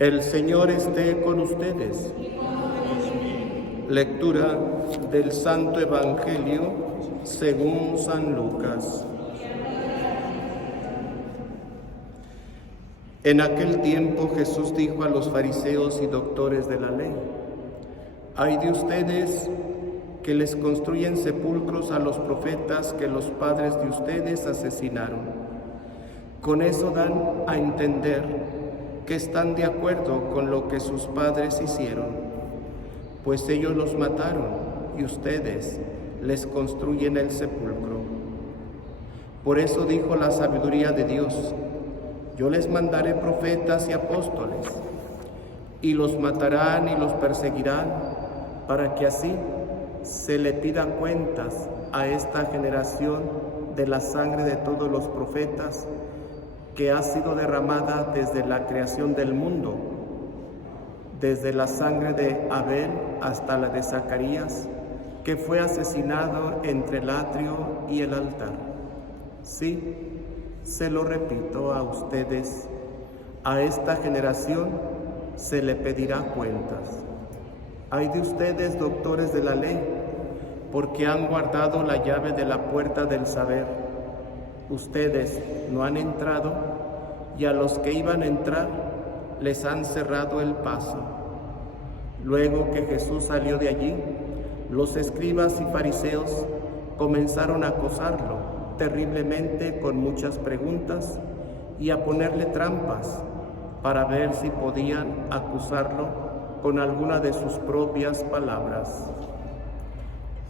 El Señor esté con ustedes. Lectura del Santo Evangelio según San Lucas. En aquel tiempo Jesús dijo a los fariseos y doctores de la ley: «Ay de ustedes que les construyen sepulcros a los profetas que los padres de ustedes asesinaron. Con eso dan a entender que están de acuerdo con lo que sus padres hicieron, pues ellos los mataron y ustedes les construyen el sepulcro. Por eso dijo la sabiduría de Dios: yo les mandaré profetas y apóstoles, y los matarán y los perseguirán, para que así se le pida cuentas a esta generación de la sangre de todos los profetas que ha sido derramada desde la creación del mundo, desde la sangre de Abel hasta la de Zacarías, que fue asesinado entre el atrio y el altar. Sí, se lo repito a ustedes, a esta generación se le pedirá cuentas. Ay de ustedes, doctores de la ley, porque han guardado la llave de la puerta del saber. Ustedes no han entrado, y a los que iban a entrar les han cerrado el paso». Luego que Jesús salió de allí, los escribas y fariseos comenzaron a acosarlo terriblemente con muchas preguntas y a ponerle trampas para ver si podían acusarlo con alguna de sus propias palabras.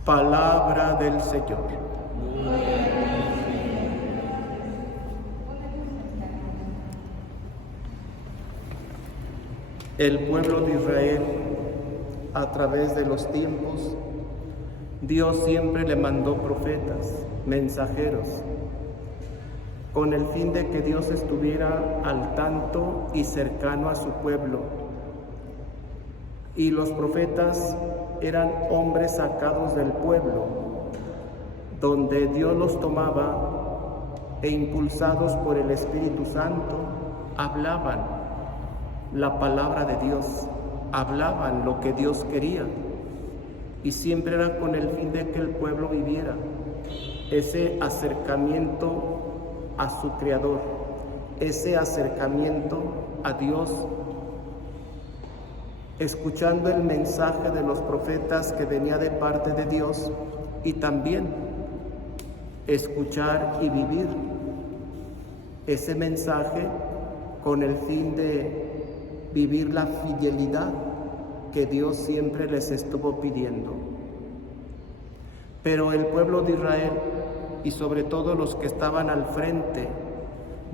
Palabra del Señor. El pueblo de Israel, a través de los tiempos, Dios siempre le mandó profetas, mensajeros, con el fin de que Dios estuviera al tanto y cercano a su pueblo. Y los profetas eran hombres sacados del pueblo, donde Dios los tomaba e impulsados por el Espíritu Santo, hablaban la palabra de Dios, hablaban lo que Dios quería, y siempre era con el fin de que el pueblo viviera ese acercamiento a su Creador, ese acercamiento a Dios, escuchando el mensaje de los profetas que venía de parte de Dios, y también escuchar y vivir ese mensaje con el fin de vivir la fidelidad que Dios siempre les estuvo pidiendo. Pero el pueblo de Israel, y sobre todo los que estaban al frente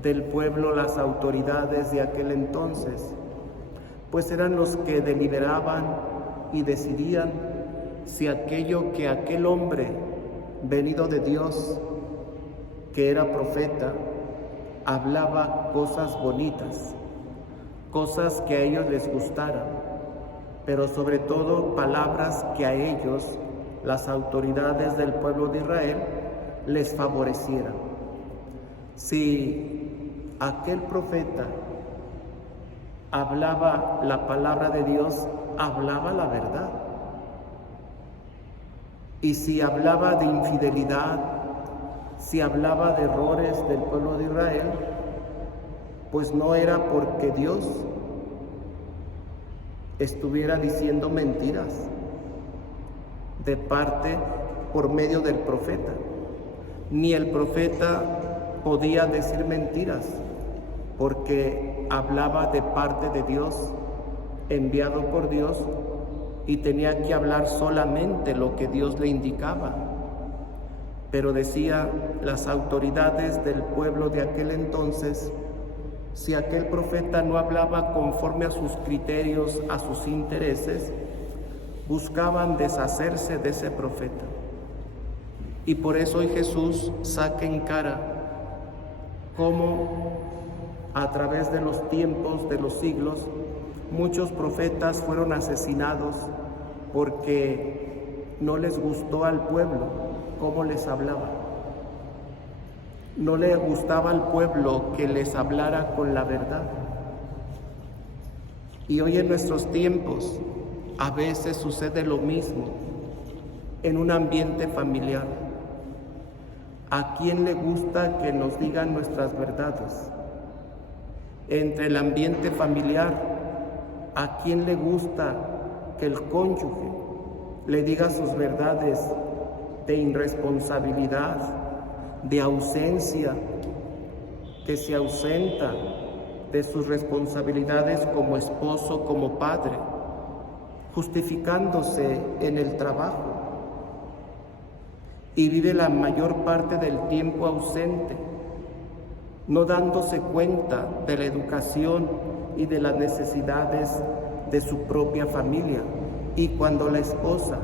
del pueblo, las autoridades de aquel entonces, pues eran los que deliberaban y decidían si aquello que aquel hombre venido de Dios, que era profeta, hablaba cosas bonitas, cosas que a ellos les gustaran, pero sobre todo palabras que a ellos, las autoridades del pueblo de Israel, les favorecieran. Si aquel profeta hablaba la palabra de Dios, hablaba la verdad. Y si hablaba de infidelidad, si hablaba de errores del pueblo de Israel, pues no era porque Dios estuviera diciendo mentiras de parte por medio del profeta, ni el profeta podía decir mentiras porque hablaba de parte de Dios, enviado por Dios, y tenía que hablar solamente lo que Dios le indicaba. Pero decía las autoridades del pueblo de aquel entonces, si aquel profeta no hablaba conforme a sus criterios, a sus intereses, buscaban deshacerse de ese profeta. Y por eso hoy Jesús saca en cara cómo a través de los tiempos, de los siglos, muchos profetas fueron asesinados porque no les gustó al pueblo cómo les hablaba. No le gustaba al pueblo que les hablara con la verdad. Y hoy en nuestros tiempos a veces sucede lo mismo en un ambiente familiar. ¿A quién le gusta que nos digan nuestras verdades? Entre el ambiente familiar, ¿a quién le gusta que el cónyuge le diga sus verdades de irresponsabilidad, de ausencia, que se ausenta de sus responsabilidades como esposo, como padre, justificándose en el trabajo y vive la mayor parte del tiempo ausente, no dándose cuenta de la educación y de las necesidades de su propia familia? Y cuando la esposa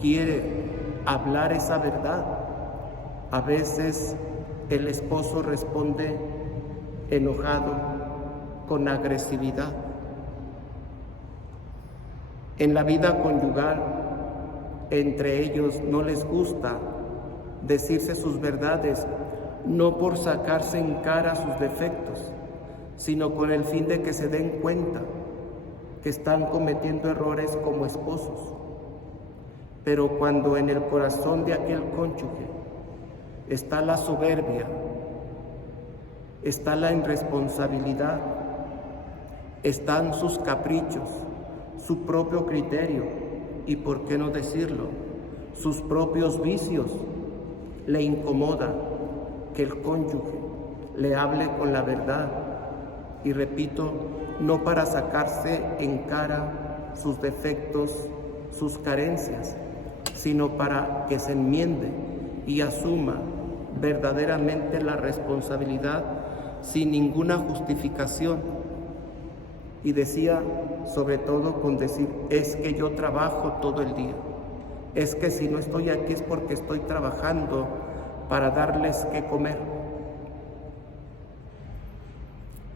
quiere hablar esa verdad, a veces el esposo responde enojado, con agresividad. En la vida conyugal, entre ellos no les gusta decirse sus verdades, no por sacarse en cara sus defectos, sino con el fin de que se den cuenta que están cometiendo errores como esposos. Pero cuando en el corazón de aquel cónyuge está la soberbia, está la irresponsabilidad, están sus caprichos, su propio criterio y, por qué no decirlo, sus propios vicios, le incomoda que el cónyuge le hable con la verdad. Y repito, no para sacarse en cara sus defectos, sus carencias, sino para que se enmiende y asuma verdaderamente la responsabilidad sin ninguna justificación. Y decía, sobre todo con decir, es que yo trabajo todo el día, es que si no estoy aquí es porque estoy trabajando para darles que comer.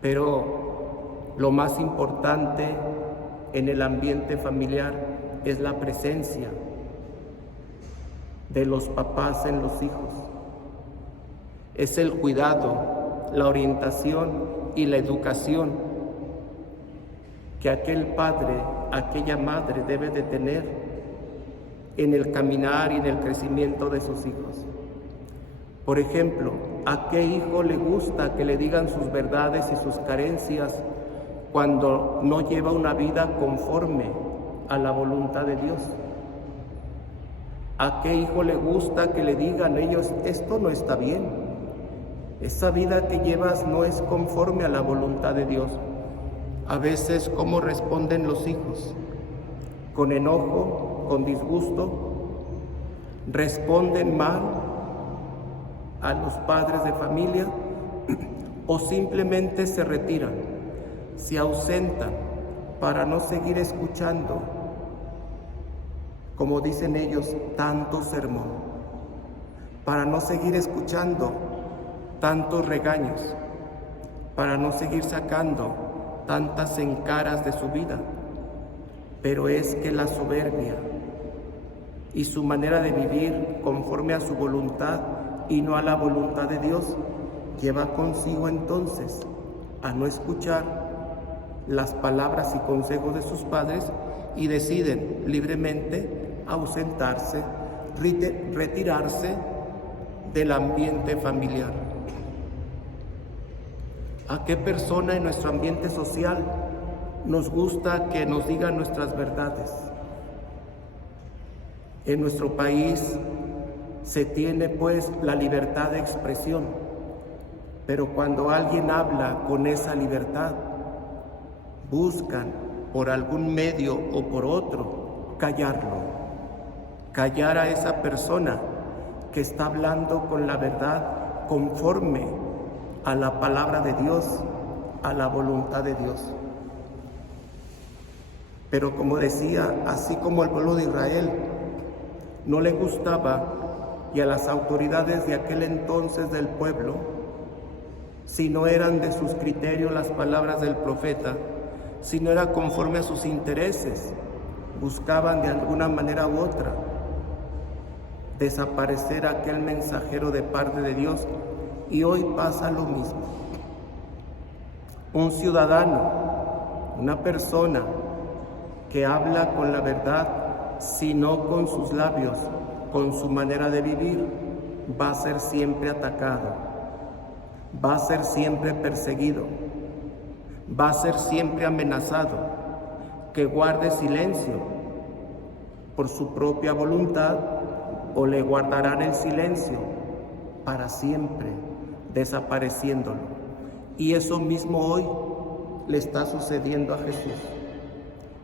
Pero lo más importante en el ambiente familiar es la presencia de los papás en los hijos. Es el cuidado, la orientación y la educación que aquel padre, aquella madre debe de tener en el caminar y en el crecimiento de sus hijos. Por ejemplo, ¿a qué hijo le gusta que le digan sus verdades y sus carencias cuando no lleva una vida conforme a la voluntad de Dios? ¿A qué hijo le gusta que le digan ellos, esto no está bien? Esa vida que llevas no es conforme a la voluntad de Dios. A veces, ¿cómo responden los hijos? Con enojo, con disgusto, responden mal a los padres de familia o simplemente se retiran, se ausentan para no seguir escuchando, como dicen ellos, tanto sermón, para no seguir escuchando tantos regaños, para no seguir sacando tantas encaras de su vida. Pero es que la soberbia y su manera de vivir conforme a su voluntad y no a la voluntad de Dios lleva consigo entonces a no escuchar las palabras y consejos de sus padres y deciden libremente ausentarse, retirarse del ambiente familiar. ¿A qué persona en nuestro ambiente social nos gusta que nos digan nuestras verdades? En nuestro país se tiene pues la libertad de expresión, pero cuando alguien habla con esa libertad, buscan por algún medio o por otro callar a esa persona que está hablando con la verdad conforme a la palabra de Dios, a la voluntad de Dios. Pero como decía, así como al pueblo de Israel no le gustaba, y a las autoridades de aquel entonces del pueblo, si no eran de sus criterios las palabras del profeta, si no era conforme a sus intereses, buscaban de alguna manera u otra desaparecer a aquel mensajero de parte de Dios. Y hoy pasa lo mismo. Un ciudadano una persona que habla con la verdad, sino con sus labios, con su manera de vivir, va a ser siempre atacado, va a ser siempre perseguido, va a ser siempre amenazado. Que guarde silencio por su propia voluntad, o le guardarán el silencio para siempre, desapareciéndolo. Y eso mismo hoy le está sucediendo a Jesús.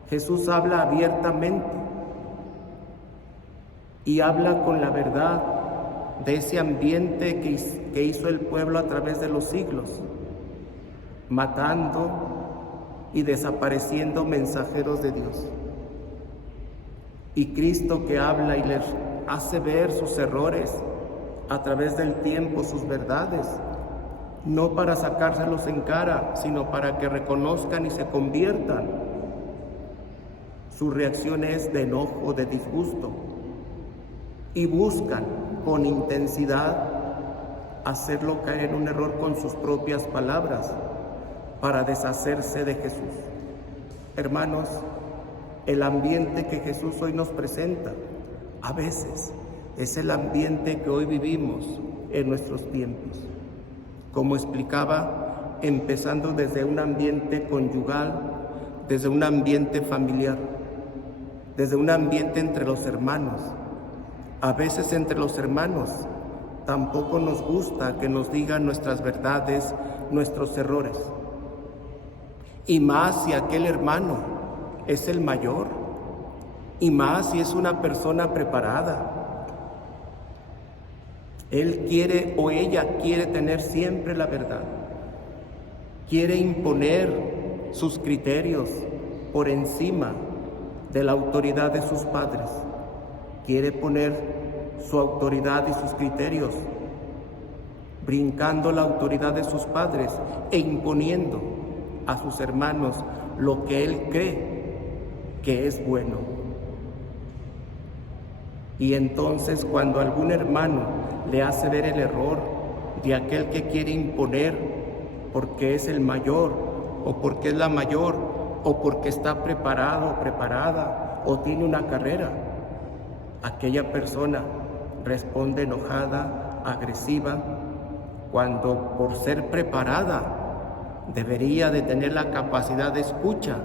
Jesús habla abiertamente y habla con la verdad de ese ambiente que hizo el pueblo a través de los siglos, matando y desapareciendo mensajeros de Dios. Y Cristo, que habla y les hace ver sus errores a través del tiempo, sus verdades, no para sacárselos en cara, sino para que reconozcan y se conviertan. Su reacción es de enojo, de disgusto, y buscan con intensidad hacerlo caer en un error con sus propias palabras, para deshacerse de Jesús. Hermanos, el ambiente que Jesús hoy nos presenta, a veces es el ambiente que hoy vivimos en nuestros tiempos. Como explicaba, empezando desde un ambiente conyugal, desde un ambiente familiar, desde un ambiente entre los hermanos. A veces entre los hermanos tampoco nos gusta que nos digan nuestras verdades, nuestros errores. Y más si aquel hermano es el mayor, y más si es una persona preparada. Él quiere o ella quiere tener siempre la verdad, quiere imponer sus criterios por encima de la autoridad de sus padres, quiere poner su autoridad y sus criterios, brincando la autoridad de sus padres e imponiendo a sus hermanos lo que él cree que es bueno. Y entonces, cuando algún hermano le hace ver el error de aquel que quiere imponer porque es el mayor, o porque es la mayor, o porque está preparado o preparada, o tiene una carrera, aquella persona responde enojada, agresiva, cuando por ser preparada debería de tener la capacidad de escucha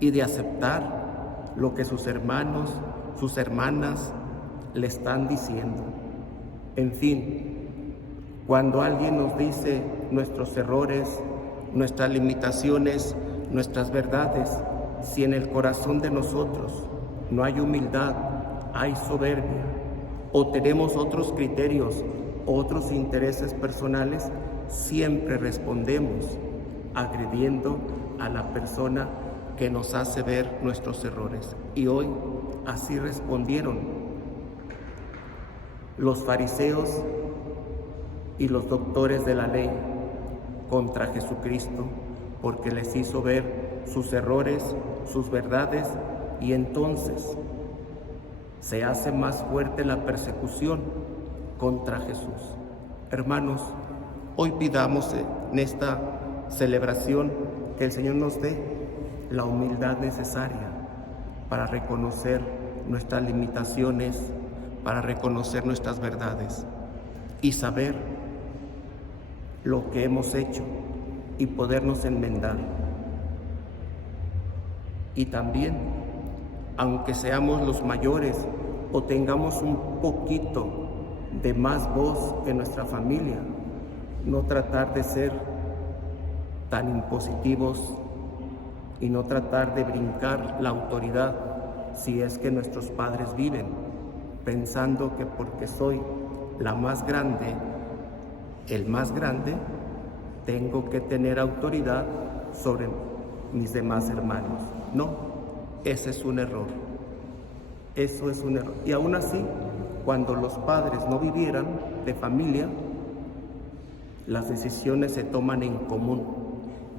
y de aceptar lo que sus hermanos, sus hermanas le están diciendo. En fin, cuando alguien nos dice nuestros errores, nuestras limitaciones, nuestras verdades, si en el corazón de nosotros no hay humildad, hay soberbia, o tenemos otros criterios, otros intereses personales, siempre respondemos agrediendo a la persona que nos hace ver nuestros errores. Y hoy así respondieron los fariseos y los doctores de la ley contra Jesucristo, porque les hizo ver sus errores, sus verdades, y entonces se hace más fuerte la persecución contra Jesús. Hermanos, hoy pidamos en esta celebración que el Señor nos dé la humildad necesaria para reconocer nuestras limitaciones, para reconocer nuestras verdades y saber lo que hemos hecho y podernos enmendar. Y también, aunque seamos los mayores o tengamos un poquito de más voz que nuestra familia, no tratar de ser tan impositivos y no tratar de brincar la autoridad si es que nuestros padres viven, pensando que porque soy la más grande, el más grande, tengo que tener autoridad sobre mis demás hermanos. No, ese es un error. Eso es un error. Y aún así, cuando los padres no vivieran de familia, las decisiones se toman en común,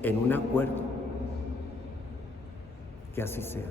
en un acuerdo. Que así sea.